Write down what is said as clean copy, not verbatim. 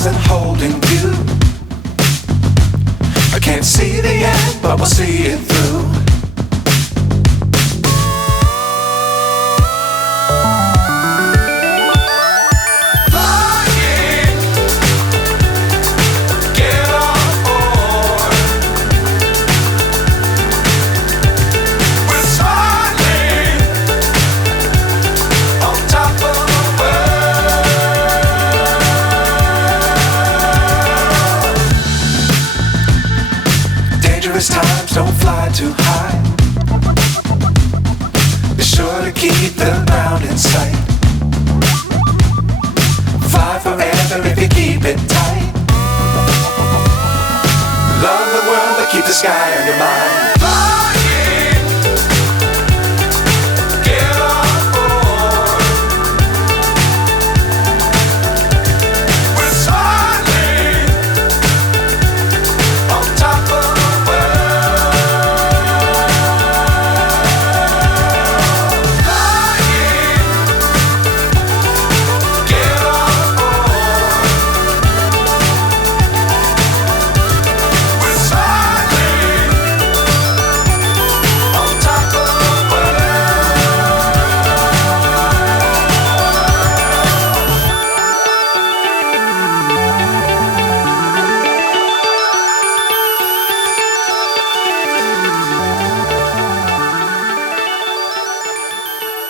stars and holding you. I can't see the end, but we'll see it through. Times don't fly too high. Be sure to keep the ground in sight. Fly forever if you keep it tight. Love the world but keep the sky on your mind.